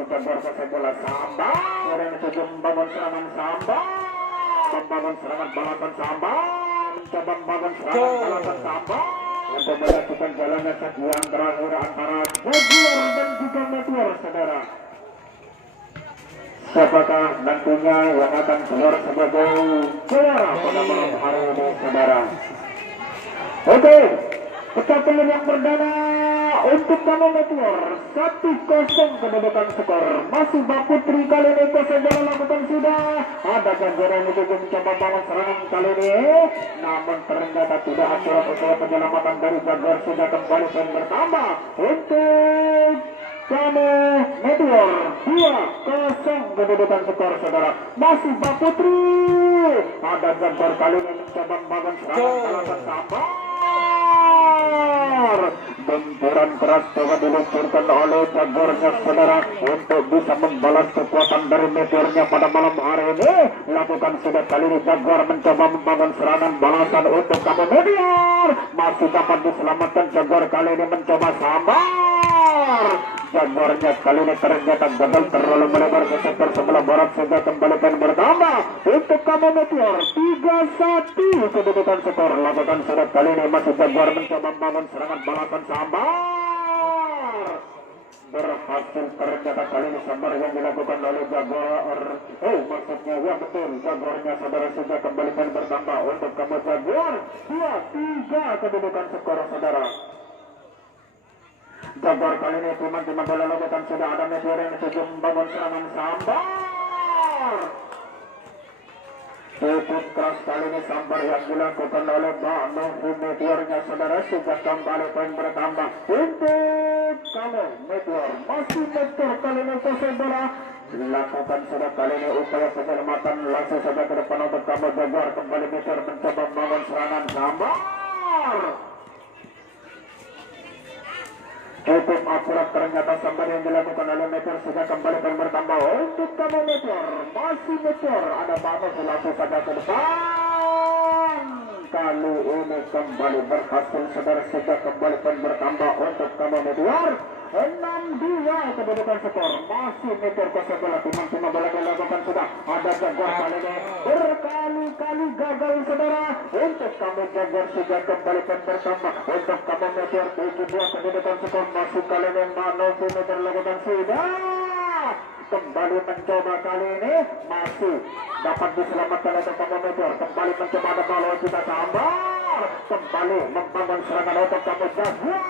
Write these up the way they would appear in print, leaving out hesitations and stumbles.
sudah berkasih bola Samba. Orang itu membangun serangan Samba. Membangun serangan balasan Samba. Mencoba membangun serangan balasan Samba. Untuk melakukan jalannya satu yang terakhir antara Jaguar dan juga Meteor, saudara. Siapakah nantinya yang akan keluar sebagai juara pada malam hari ini, saudara? Oke, percakapan yang perdana untuk nama Meteor 1-0 kedudukan skor. Masih Bak Putri kali ini Kosebala lakukan sudah. Ada Jaguar yang mencoba bangun serangan kali ini, namun ternyata tidak akurat untuk penyelamatan dari Jaguar. Sudah kembali dan bertambah untuk kamu Meteor 2-0 kedudukan skor, saudara. Masih Bak Putri. Ada Jaguar kali ini mencoba bangun serangan balasan Samba. Benturan keras coba diluncurkan oleh Jaguarnya, saudara, untuk bisa membalas kekuatan dari Meteornya pada malam hari ini. Lakukan sudah kali ini Jaguar mencoba membangun serangan balasan untuk kamu Meteor. Masih dapat diselamatkan Jaguar kali ini mencoba sabar. Jaguarnya kali ini ternyata gagal terlalu melebar ke sektor sebelah barat sehingga kembalikan bertambah untuk kamu Meteor 3-1 kedudukan skor. Lakukan sudah kali ini masih Jaguar mencoba membangun serangan balasan Sambar. Berhasil ternyata kali ini Sambar yang dilakukan oleh Jaguar. Maksudnya ya betul, Jaguarnya saudara sudah kembalikan bertambah untuk kamu Jaguar 2-3 kedudukan skor, saudara. Jaguar kali ini teman-teman bola lakukan sudah ada Meteor yang tujuh membangun serangan Sambar. Cukup keras kali ini Sambar yang dilakukan oleh Mbak Novi. Meteornya saudara sudah kembali poin bertambah untuk kamu Meteor. Masih Meteor kali ini kuasai bola. Dilakukan sudah kali ini upaya penyelamatan langsung saja ke depan untuk kamu Jaguar. Kembali Meteor mencoba membangun serangan Sambar. Cukup akurat ternyata Sambar yang dilakukan oleh Meteor sudah kembali dan bertambah untuk kamu Meteor. Masih Meteor ada banget langsung saja ke depan. Kali ini kembali berhasil, saudara, sudah kembali dan bertambah untuk kamu Meteor 6-2 kedudukan skor. Masih Meteor Kosebala teman-teman bola dilakukan sudah ada Jaguar kali ini berkali-kali gagal, saudara. Untuk kamu Jaguar sudah kembali dan bertambah untuk kamu Meteor 7-2 kedudukan skor. Masih kali ini Manovi Meteor lakukan sudah kembali mencoba kali ini masih dapat diselamatkan oleh kamu Meteor. Kembali mencoba ada bola kita Sambar. Kembali membangun serangan untuk kamu Jaguar.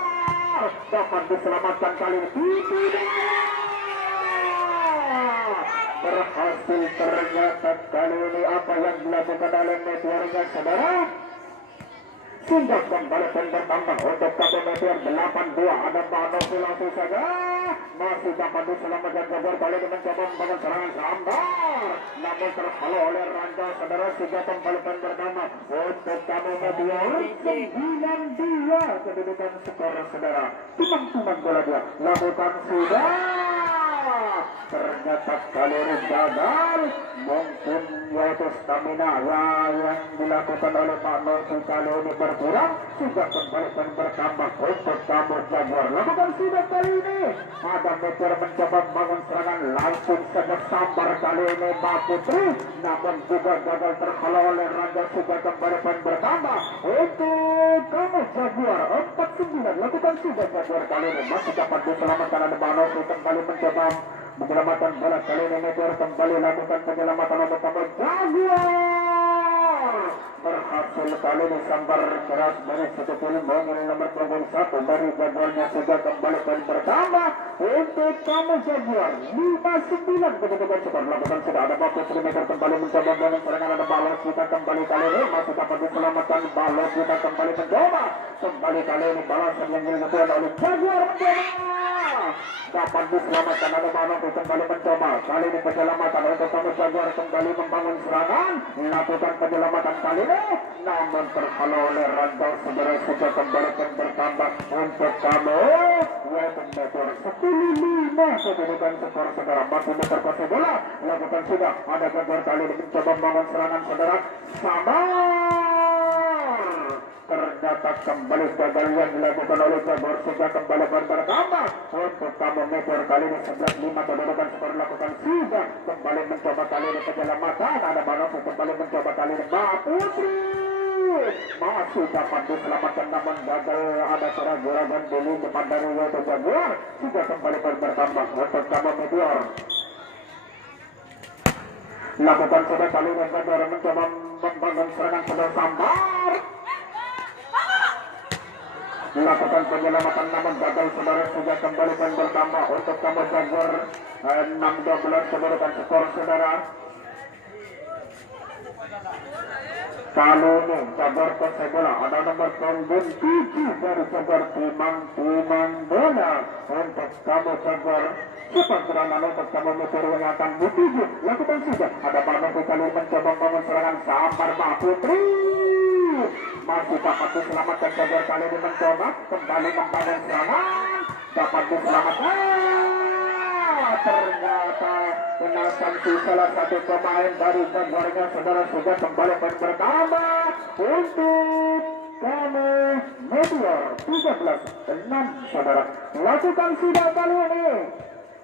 Dapat diselamatkan kali ini. Berhasil ternyata kali ini apa yang dilakukan oleh Meteornya, saudara. Sehingga kembali dan bertambah untuk kamu Meteor 8-2. Ada Manovi langsung saja masih dapat diselamatkan. Jaguar kali ini mencoba membangun serangan Sambar, namun terhalau oleh Ranja, saudara. Sehingga kembali dan bertambah untuk kamu Meteor 9-2 kedudukan skor, saudara. Teman-teman bola dia lakukan sudah. Ternyata kali ini gagal. Mungkin yaitu stamina yang dilakukan oleh Pak Novi kali ini berkurang. Sudah kembali dan bertambah untuk kamu Jaguar. Lakukan sudah kali ini ada Meteor mencoba membangun serangan langsung saja Sambar kali ini Mbak Putri, namun juga gagal terhalau oleh Rangga. Sudah kembali dan bertambah untuk kamu Jaguar 4-9. Lakukan sudah Jaguar kali ini masih dapat diselamatkan oleh Mbak Novi. Kembali mencoba menyelamatkan bola kali ini Meteor kembali lakukan penyelamatan untuk kamu Jaguar. Berhasil kali ini Sambar keras dari satu film mengenai nomor 21 dari Jaguarnya sudah kembali dan bertambah untuk kamu Jaguar 5-9 kedudukan skor. Lakukan sudah ada Bak Putri. Meteor kembali mencoba bangun serangan ada balas kita kembali kali ini masih dapat diselamatkan. Balas kita kembali mencoba kembali kali ini balasan yang dilakukan oleh Jaguar dapat diselamatkan. Ada Manovi kembali mencoba kali ini penyelamatan untuk kamu Jaguar kembali membangun serangan. Lakukan penyelamatan kali ini namun terhalau oleh Randall, saudara. Sudah kembali dan bertambah untuk kamu yaitu Meteor 10-5 kedudukan skor, saudara. Masih Meteor kuasai bola. Lakukan sudah ada Jaguar kali ini mencoba membangun serangan, saudara. Sambar ternyata kembali gagal yang dilakukan oleh Jaguar sehingga kembali bertambah untuk kamu Meteor kali ini 11-5 kedudukan skor dilakukan sudah kembali mencoba kali ini penyelamatan ada Banos kembali mencoba kali ini Mbak Putri masih dapat diselamatkan namun gagal ada keraguan dulu depan dari Yoto Jaguar sudah kembali bertambah untuk kamu Meteor lakukan sudah kali ini Jaguar mencoba membangun serangan sudah sambar lakukan penyelamatan namun gagal saudara sudah kembali bertambah untuk kamu Jaguar 6-12 kedudukan skor saudara kali ini Jaguar kuasai bola ada nomor punggung 7 dari Jaguar Timang bola untuk kamu Jaguar cepat serangan untuk kamu Meteor yang akan dituju lakukan sudah ada Banos kali mencoba membangun serangan sambar Mbak Putri masih dapat diselamatkan Jaguar kali ini mencoba kembali membangun serangan dapat diselamatkan ternyata kena sanksi salah satu pemain dari Jaguarnya saudara sudah kembali bertambah untuk kamu Meteor 13-6 saudara lakukan sudah kali ini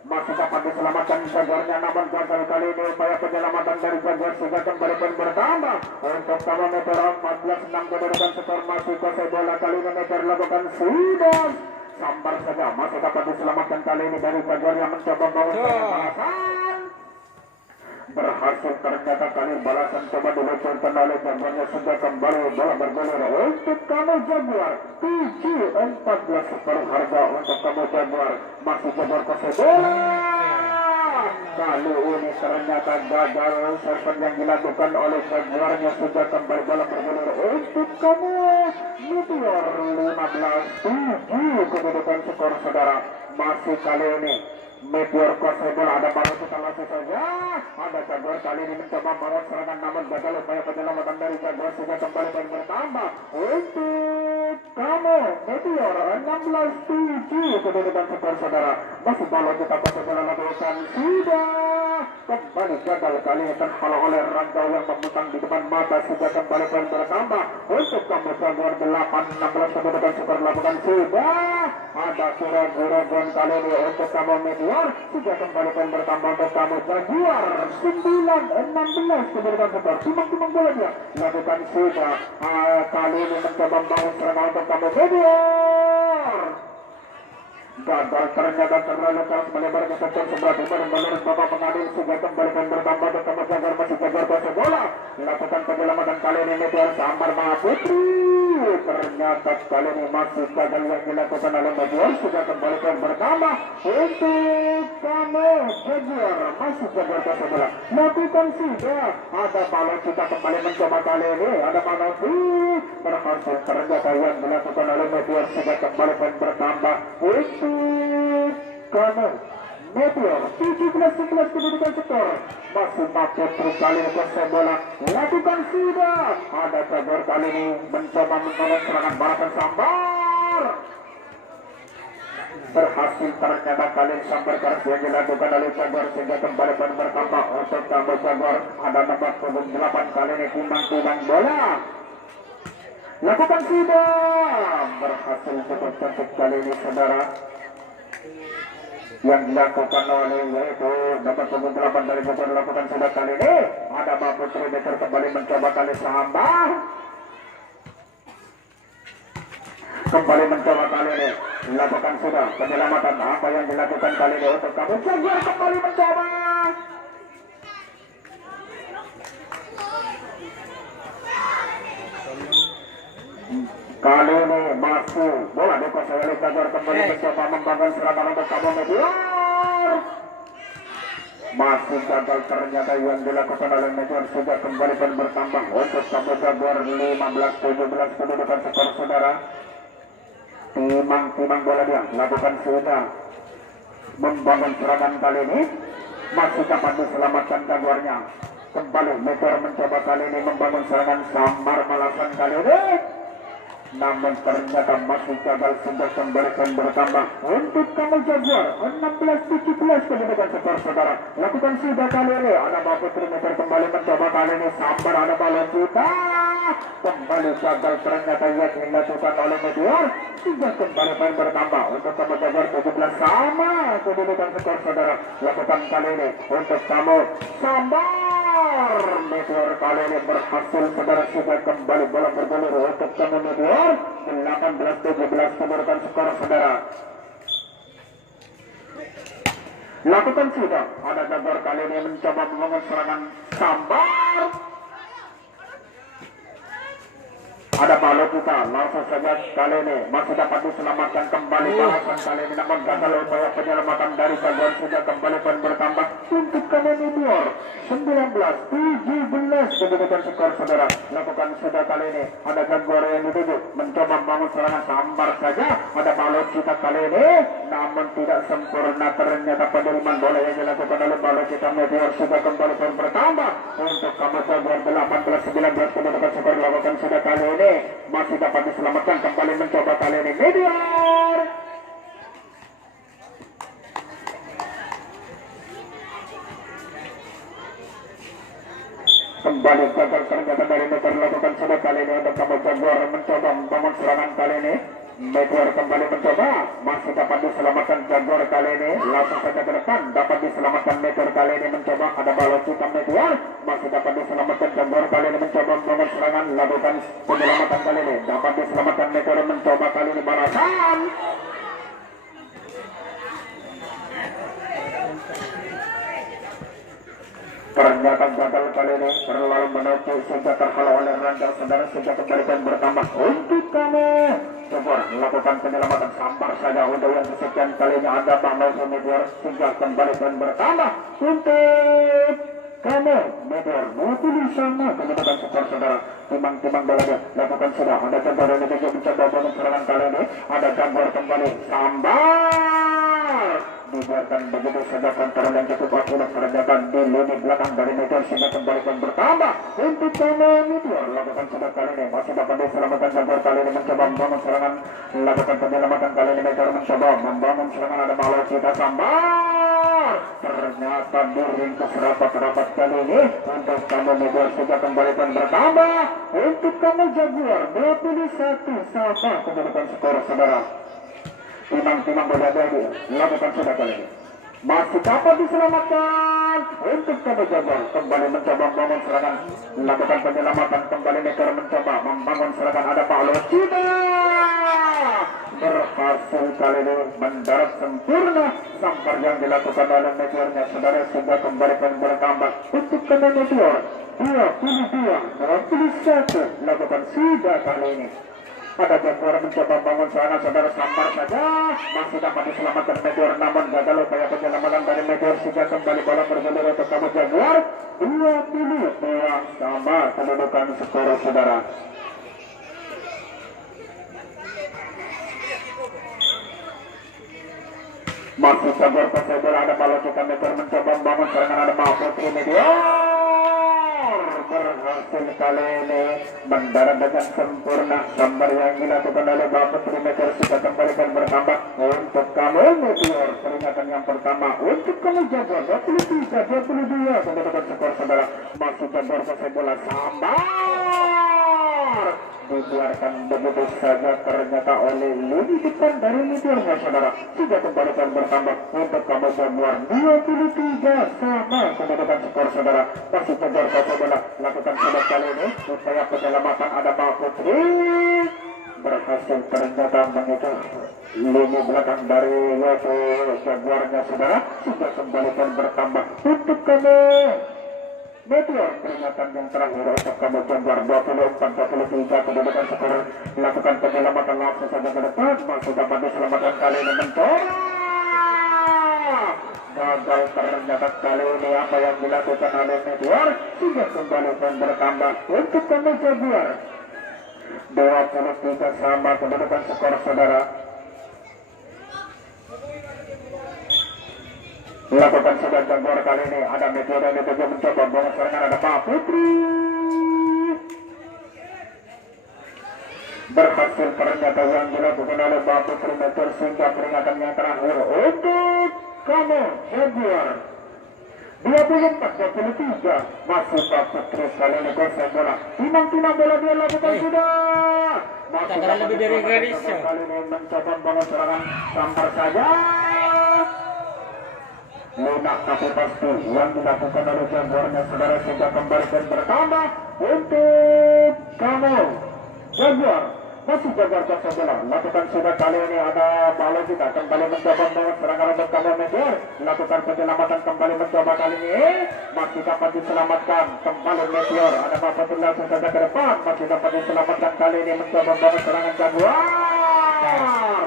masih dapat diselamatkan Jaguarnya namun gagal kali ini upaya penyelamatan dari Jaguar sudah kembali bertambah untuk kamu Meteor 14-6 kedudukan skor masih kuasai bola kali ini Meteor lakukan sudah sambar saja masih dapat diselamatkan kali ini dari Jaguar yang mencoba membawa balasan berhasil ternyata kali balasan coba diluncurkan oleh Jaguarnya sudah kembali bola bergulir untuk kamu Jaguar 7-14 skor harga untuk kamu Jaguar masih Jaguar kuasai bola kali ini ternyata gagal serven yang dilakukan oleh Jaguarnya sudah kembali bola bergulir untuk kamu Meteor 15-7 kedudukan skor saudara masih kali ini Meteor kuasai bola ada Baros kita langsung saja ada Jaguar kali ini mencoba membangun serangan namun gagal upaya penyelamatan dari Jaguar sudah kembali bertambah untuk kamu Meteor 16-7 kedudukan skor saudara masih Baros kita kuasai bola lakukan sudah kembali gagal kali ini terhalang oleh Rangkau yang membutang di depan mata sudah kembali bertambah untuk kamu Jaguar 8-16 kedudukan skor lakukan sudah ada kura-kura kali ini untuk kamu Meteor sudah kembali bertambah untuk kamu Jaguar 9-16 kedudukan skor timang bola dia lakukan sudah kali ini mencoba membangun serangan untuk kamu Meteor gagal ternyata terlalu keras melebar ke sektor sebelah timur menurut Bapak pengadil sudah kembali bertambah untuk kamu Jaguar masih Jaguar kuasai bola lakukan penyelamatan kali ini Meteor sambar Mbak Putri ternyata kali ini masih gagal yang dilakukan oleh Meteor sudah kembali bertambah untuk kamu Jaguar masih Jaguar kuasai bola lakukan sudah ada Balos kita kembali mencoba kali ini ada Balos berhasil ternyata yang dilakukan oleh Meteor sudah kembali bertambah untuk kamu Meteor 17-11 kedudukan skor masih pakai terus kali ini kuasai bola lakukan sudah ada Jaguar kali ini mencoba membangun serangan balasan sambar berhasil ternyata kali ini sambar keras yang dilakukan oleh Jaguar sehingga kembali bertambah untuk kamu Jaguar ada nomor 8 kali ini timbang bola lakukan sudah berhasil cukup cantik kali ini saudara yang dilakukan oleh yaitu dapat 8 dari Jaguar lakukan sudah kali ini ada Mbak Putri Meteor kembali mencoba kali sambar kembali mencoba kali ini dilakukan sudah penyelamatan apa yang dilakukan kali ini untuk kamu Jaguar kembali mencoba kali ini masuk bola dikuasai oleh Jaguar kembali mencoba membangun serangan untuk kamu Meteor masih gagal ternyata yang dilakukan oleh Meteor sudah kembali bertambah untuk kamu Jaguar 15-17 kedudukan skor saudara timang bola dia lakukan sudah membangun serangan kali ini masih dapat diselamatkan Jaguarnya kembali Meteor mencoba kali ini membangun serangan sambar balasan kali ini namun ternyata masih gagal sudah kembalikan bertambah untuk kamu Jaguar 16-17 kedudukan skor saudara. Lakukan sudah kali ini ada Bapak Trimeter kembali mencoba kali ini sambar ada balon kita kembali gagal ternyata yang dilakukan oleh Meteor sudah kembali main bertambah untuk kamu Jaguar 17 sama kedudukan skor saudara. Lakukan kali ini untuk kamu sambar Meteor kali ini berhasil saudara sudah kembali bola bergulir untuk kamu Meteor 18-17 kedudukan skor saudara. Lakukan sudah ada Jaguar kali ini mencoba membangun serangan sambar ada balok kita langsung saja kali ini masih dapat diselamatkan kembali balasan kali ini namun gagal upaya penyelamatan dari Jaguar sudah kembali bertambah untuk kami Meteor 19-17 kedudukan skor saudara. Lakukan sudah kali ini ada Jaguar yang dituju mencoba membangun serangan sambar saja ada balok kita kali ini namun tidak sempurna ternyata penerimaan bola yang dilakukan oleh balok kita Meteor sudah kembali bertambah untuk kami Jaguar 18-19 kedudukan skor. Lakukan sudah kali ini masih dapat diselamatkan kembali mencoba kali ini Meteor kembali gagal ternyata dari Meteor. Lakukan sudah kali ini untuk kamu Jaguar mencoba membangun serangan kali ini Meteor kembali mencoba masih dapat diselamatkan Jaguar kali ini langsung saja ke depan dapat diselamatkan Meteor kali ini mencoba ada balon hitam Meteor masih dapat diselamatkan Jaguar kali ini mencoba membangun serangan lakukan penyelamatan kali ini dapat diselamatkan Meteor mencoba kali ini balasan ternyata gagal kali ini terlalu menuju sudah terhalau oleh Randall saudara sudah kembalikan bertambah untuk kamu Jaguar melakukan penyelamatan sambar saja untuk yang kesekian kalinya ada Bang Meteor sudah kembalikan bertambah untuk kamu Meteor 20 sama kedudukan skor saudara. Timang-timang balanya lakukan sudah ada Jaguar yang juga mencoba bangun serangan kali ini ada Jaguar kembali sambar dibiarkan begitu saja kontrol yang cukup akurat terjadi di lini belakang dari Meteor sehingga kembalikan bertambah untuk kamu Meteor. Lakukan sudah kali ini masih dapat diselamatkan Jaguar kali ini mencoba membangun serangan lakukan penyelamatan kali ini Meteor mencoba membangun serangan ada malah kita sambar ternyata diringkus rapat-rapat kali ini untuk kamu Meteor sudah kembalikan bertambah untuk kamu Jaguar 21 sama kedudukan skor saudara. Timang-timang berdadari lakukan sudah kali ini masih dapat diselamatkan untuk kamu Jaguar kembali mencoba membangun serangan lakukan penyelamatan kembali Meteor mencoba membangun serangan ada balon kita berhasil kali ini mendarat sempurna sambar yang dilakukan oleh Meteornya saudara sudah kembali bertambah untuk kamu Meteor 22-21 lakukan sudah kali ini ada Jaguar mencoba bangun serangan saudara sambar saja masih dapat diselamatkan Meteor namun gagal upaya penyelamatan dari Meteor sudah kembali bola bergulir untuk kamu Jaguar 22 sama kedudukan skor saudara. Masih Jaguar pasai bola ada bola kita Meteor mencoba membangun serangan ada Putri Meteor berhasil kali ini mendarat dengan sempurna sambar yang dilakukan oleh Bapak Putri Meteor sudah kembalikan bertambah untuk kamu Meteor peringatan yang pertama untuk kamu Jaguar 23-22 kedudukan skor saudara. Masih Jaguar pasai bola sambar dibiarkan begitu saja ternyata oleh lini depan dari Meteornya saudara sudah kembalikan bertambah untuk kamu Jaguar 23 sama kedudukan skor saudara. Masih Jaguar pasai bola lakukan sudah kali ini upaya penyelamatan ada Mbak Putri berhasil ternyata mengejar lini belakang dari yaitu Jaguarnya saudara sudah kembalikan bertambah untuk kamu Meteor peringatan yang terakhir untuk kamu Jaguar 24-23 kedudukan skor lakukan penyelamatan langsung saja ke depan masih dapat diselamatkan kali ini mencoba gagal ternyata kali ini apa yang dilakukan oleh Meteor sudah kembali bertambah untuk kamu Jaguar 23 sama kedudukan skor saudara. Lakukan sudah Jaguar kali ini ada Meteor yang dituju mencoba bangun serangan ada Pak Putri berhasil ternyata yang dilakukan oleh Batu Prematur sehingga peringatan yang terakhir untuk kamu Jaguar 24-23 masih Batu terus kali ini gosok bola timang-timang bola dia lakukan sudah masih lebih dari garis kali ini mencoba bola serangan sambar saja lunak tapi pasti yang dilakukan oleh Jaguarnya saudara sehingga kembali bertambah untuk kamu Jaguar masih Jaguar gosok bola lakukan sudah kali ini ada bola juga kembali mencoba bola serangan untuk kamu Meteor lakukan penyelamatan kembali mencoba kali ini masih dapat diselamatkan kembali Meteor ada bapak langsung saja ke depan masih dapat diselamatkan kali ini mencoba bola serangan Jaguar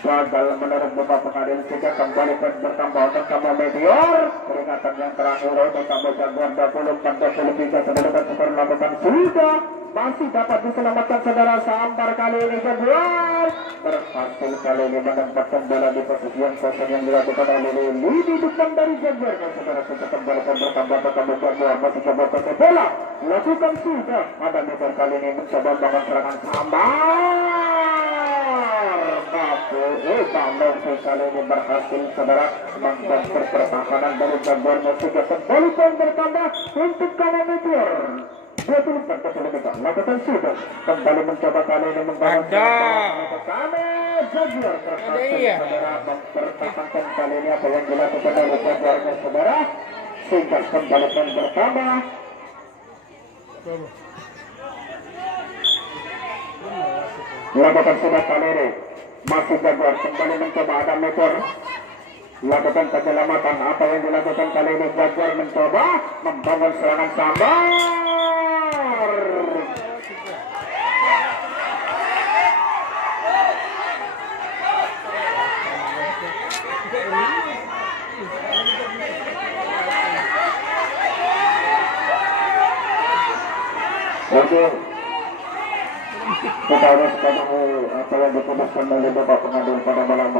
gagal menurut Bapak Pengadil sehingga kembali bertambah untuk kamu Meteor peringatan yang terakhir untuk kamu Jaguar 24-23 sebelumkan skor lakukan sudah masih dapat diselamatkan saudara sambar kali ini Jaguar berhasil kali ini menempatkan bola di posisi yang kosong yang dilakukan oleh Lidi depan dari Jaguar dan saudara kita kembali bertambah untuk kamu Jaguar masih coba kosong bola lakukan sudah ada Meteor kali ini mencoba bangun serangan sambar kalau sekali ini berhasil saudara membuat pertahanan dari Jaguar masih kembali bertambah untuk kamu Meteor 24-23 lakukan sudah kembali mencoba kali ini membangun kami Jaguar berhasil saudara mempertahankan kali ini apa yang dilakukan oleh Jaguarnya saudara sehingga kembali bertambah lakukan sudah kali ini masih Jaguar kembali mencoba ada Meteor lakukan penyelamatan apa yang dilakukan kali ini Jaguar mencoba membangun serangan sambar oke kita harus ketemu apa yang diputuskan oleh Bapak Pengadil pada malam